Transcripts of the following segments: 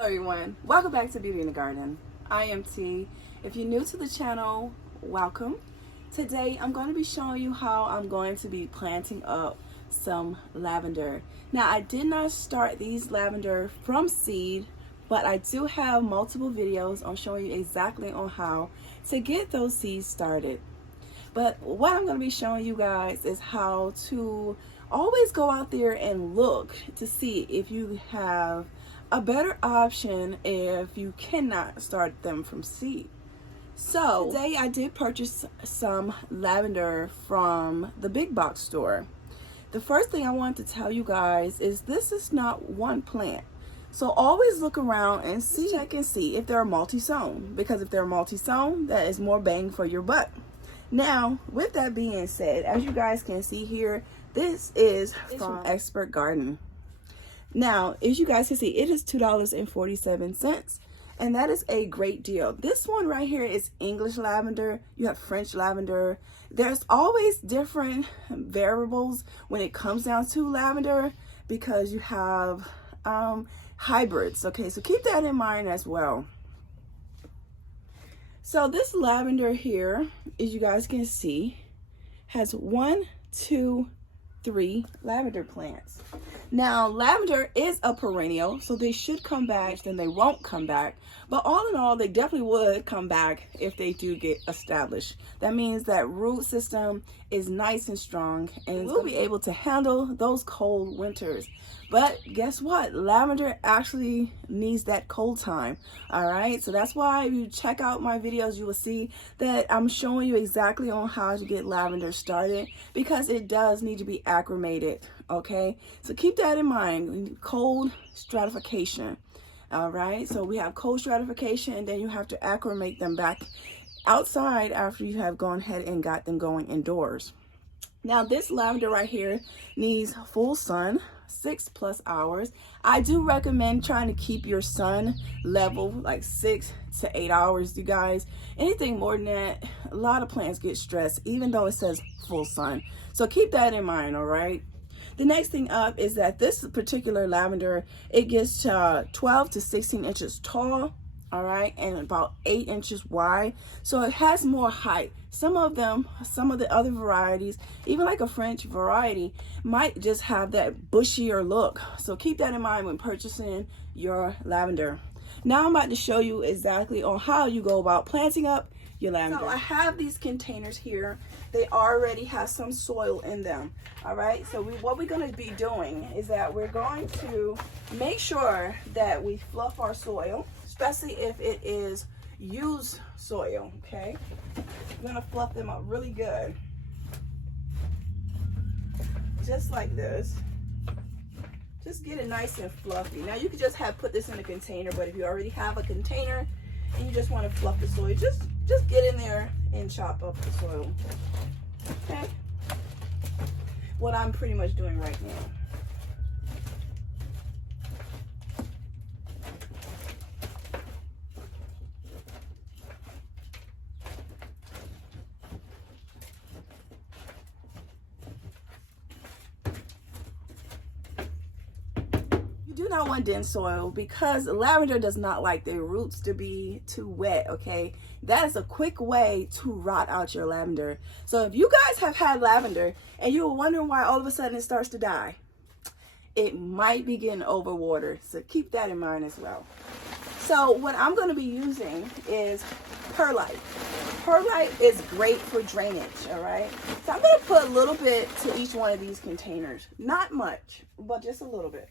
Hello everyone, welcome back to Beauty in the Garden. I am T. If you're new to the channel, welcome. Today I'm going to be showing you how I'm going to be planting up some lavender. Now I did not start these lavender from seed, but I do have multiple videos on showing you exactly on how to get those seeds started. But what I'm going to be showing you guys is how to always go out there and look to see if you have a better option if you cannot start them from seed. So today I did purchase some lavender from the big box store. The first thing I want to tell you guys is this is not one plant. So always look around and check and see if they're multi-sown, because if they're multi-sown, that is more bang for your buck. Now, with that being said, as you guys can see here, this is from Expert Garden. Now, as you guys can see, it is $2.47, and that is a great deal. This one right here is English lavender. You have French lavender. There's always different variables when it comes down to lavender because you have hybrids. Okay, so keep that in mind as well. So this lavender here, as you guys can see, has 1, 2, 3 lavender plants. Now lavender is a perennial, so they should come back, then they won't come back, but all in all they definitely would come back if they do get established. That means that root system is nice and strong and will be able to handle those cold winters. But guess what, lavender actually needs that cold time. All right, so that's why if you check out my videos, you will see that I'm showing you exactly on how to get lavender started, because it does need to be acclimated. Okay, so keep that in mind. Cold stratification. All right, so we have cold stratification, and then you have to acclimate them back outside after you have gone ahead and got them going indoors. Now this lavender right here needs full sun, 6+ hours. I do recommend trying to keep your sun level like 6 to 8 hours, you guys. Anything more than that, a lot of plants get stressed, even though it says full sun. So keep that in mind, all right? The next thing up is that this particular lavender, it gets 12 to 16 inches tall, all right, and about 8 inches wide. So it has more height. Some of the other varieties, even like a French variety, might just have that bushier look. So keep that in mind when purchasing your lavender. Now I'm about to show you exactly on how you go about planting up your lavender. So I have these containers here. They already have some soil in them. All right, so what we're going to be doing is that we're going to make sure that we fluff our soil, especially if it is used soil. Okay, we're going to fluff them up really good, just like this. Just get it nice and fluffy. Now you could just put this in a container, but if you already have a container and you just want to fluff the soil, just get in there and chop up the soil. Okay, what I'm pretty much doing right now. You do not want dense soil because lavender does not like their roots to be too wet. Okay, that is a quick way to rot out your lavender. So if you guys have had lavender and you were wondering why all of a sudden it starts to die, it might be getting overwatered. So keep that in mind as well. So what I'm going to be using is perlite. Perlite is great for drainage, all right? So I'm going to put a little bit to each one of these containers. Not much, but just a little bit.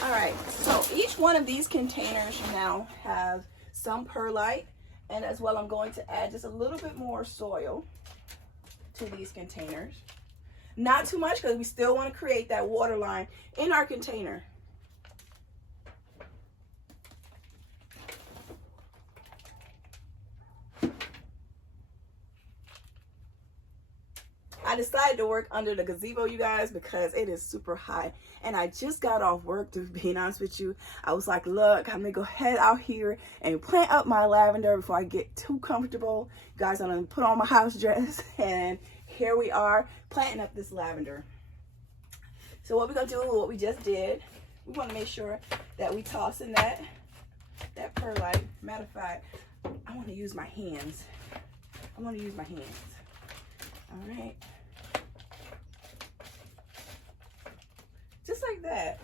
All right, so each one of these containers now have some perlite, and as well I'm going to add just a little bit more soil to these containers. Not too much, because we still want to create that water line in our container. I decided to work under the gazebo, you guys, because it is super hot. And I just got off work, to be honest with you. I was like, look, I'm gonna go head out here and plant up my lavender before I get too comfortable. You guys, I'm gonna put on my house dress, and here we are planting up this lavender. So what we're gonna do, what we just did, we wanna make sure that we toss in that perlite. Matter of fact, I wanna use my hands. All right. Just like that.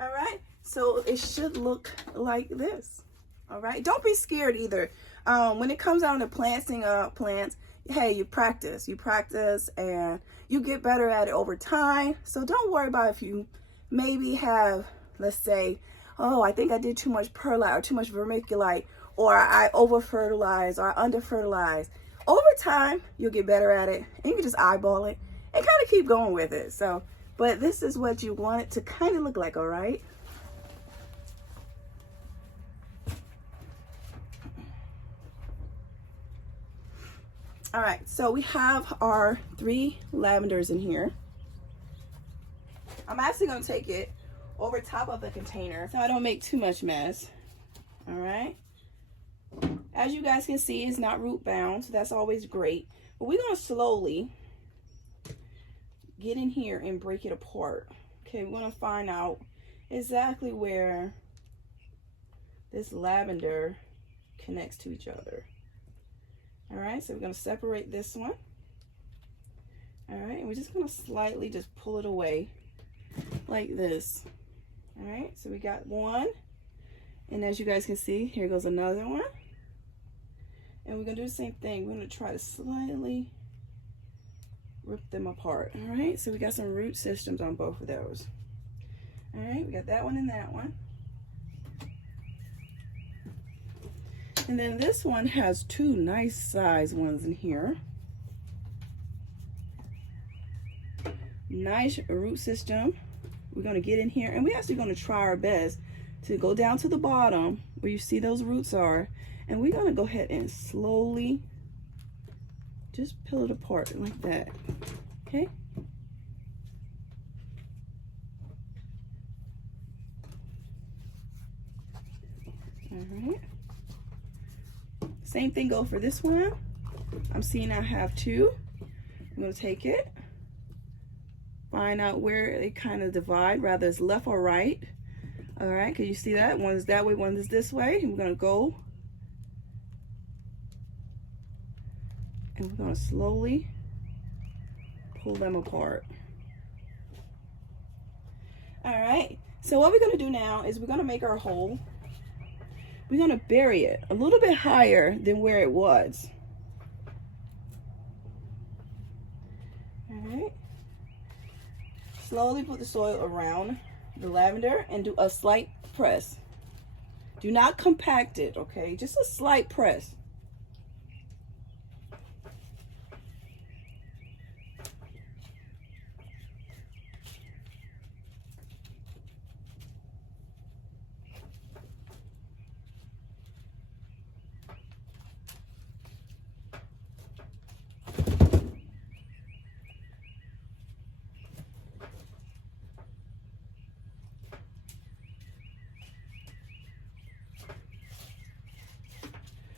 All right, so it should look like this. All right, don't be scared either. When it comes down to planting plants, hey, you practice, and you get better at it over time. So don't worry about if you maybe have, let's say, oh, I think I did too much perlite or too much vermiculite, or I over fertilize or under fertilize. Over time, you'll get better at it, and you can just eyeball it and kind of keep going with it. So, but this is what you want it to kind of look like, all right? All right, so we have our 3 lavenders in here. I'm actually gonna take it over top of the container so I don't make too much mess. All right. As you guys can see, it's not root bound, so that's always great. But we're gonna slowly get in here and break it apart. Okay, we're gonna find out exactly where this lavender connects to each other. All right, so we're gonna separate this one. All right, and we're just gonna slightly just pull it away like this. All right, so we got one, and as you guys can see, here goes another one. And we're gonna do the same thing. We're gonna try to slightly rip them apart. All right, so we got some root systems on both of those. All right, we got that one and that one. And then this one has 2 nice size ones in here. Nice root system. We're gonna get in here, and we're actually gonna try our best to go down to the bottom where you see those roots are, and we're gonna go ahead and slowly just peel it apart like that, okay? All right. Same thing go for this one. I'm seeing I have 2. I'm gonna take it, find out where they kind of divide, rather it's left or right. All right, can you see that? One is that way, one is this way. And we're gonna go, and we're gonna slowly pull them apart. All right, so what we're gonna do now is we're gonna make our hole. We're gonna bury it a little bit higher than where it was. All right. Slowly put the soil around the lavender and do a slight press. Do not compact it, okay? Just a slight press.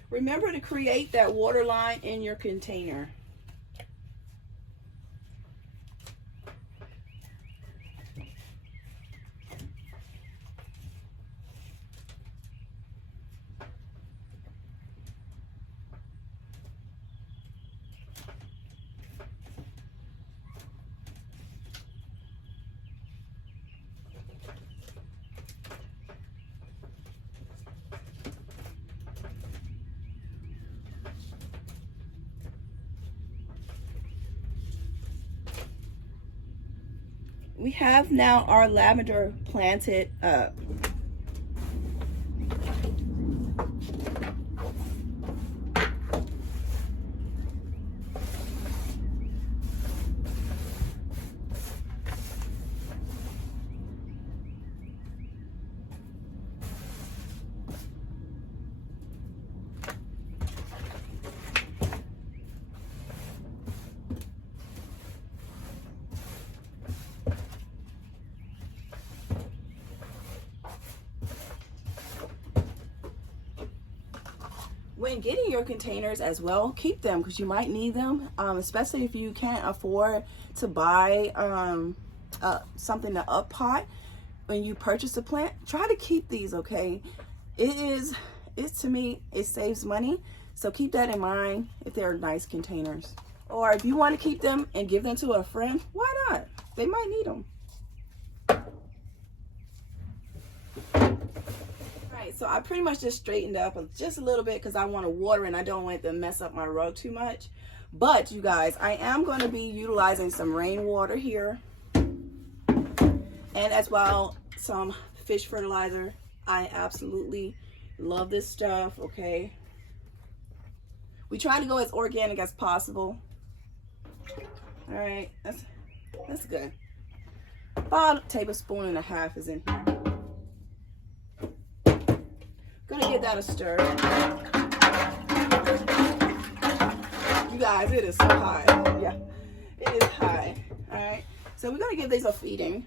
Remember to create that water line in your container. We have now our lavender planted up. when getting your containers as well, keep them because you might need them, especially if you can't afford to buy something to up pot when you purchase a plant. Try to keep these, okay? It's to me, it saves money, so keep that in mind if they're nice containers. Or if you want to keep them and give them to a friend, why not? They might need them. Alright, so I pretty much just straightened up just a little bit because I want to water and I don't want it to mess up my rug too much. But you guys, I am going to be utilizing some rainwater here, and as well some fish fertilizer. I absolutely love this stuff, okay? We try to go as organic as possible. All right, that's good. About a tablespoon and a half is in here. Gonna give that a stir. You guys, it is so high. Yeah, it is high. All right, so we're gonna give these a feeding.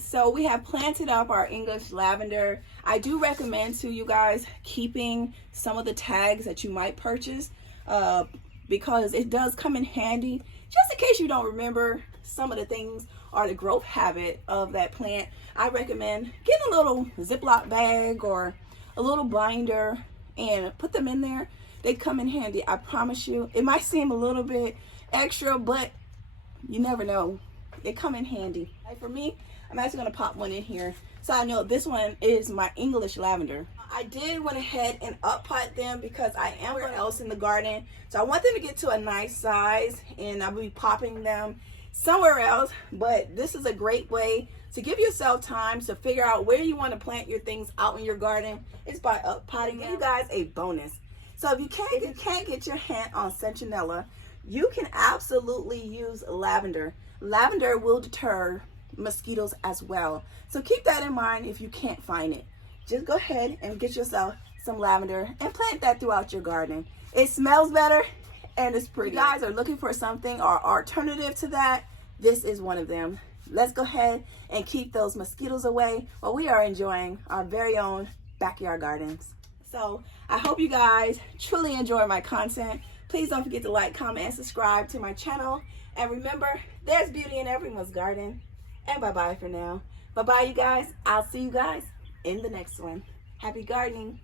So we have planted up our English lavender. I do recommend to you guys keeping some of the tags that you might purchase because it does come in handy just in case you don't remember some of the things or the growth habit of that plant. I recommend getting a little Ziploc bag or a little binder and put them in there. They come in handy, I promise you. It might seem a little bit extra, but you never know. It come in handy. Like for me, I'm actually going to pop one in here so I know this one is my English lavender. I did went ahead and up pot them because I am somewhere else in the garden, so I want them to get to a nice size, and I'll be popping them somewhere else. But this is a great way to give yourself time to figure out where you want to plant your things out in your garden. It's by up potting. Give you guys a bonus. So if you can't get your hand on citronella, you can absolutely use lavender. Lavender will deter mosquitoes as well, so keep that in mind. If you can't find it, just go ahead and get yourself some lavender and plant that throughout your garden. It smells better and it's pretty. If you guys are looking for something or alternative to that, this is one of them. Let's go ahead and keep those mosquitoes away while we are enjoying our very own backyard gardens. So I hope you guys truly enjoy my content. Please don't forget to like, comment, and subscribe to my channel. And remember, there's beauty in everyone's garden. And bye-bye for now. Bye-bye, you guys. I'll see you guys in the next one. Happy gardening.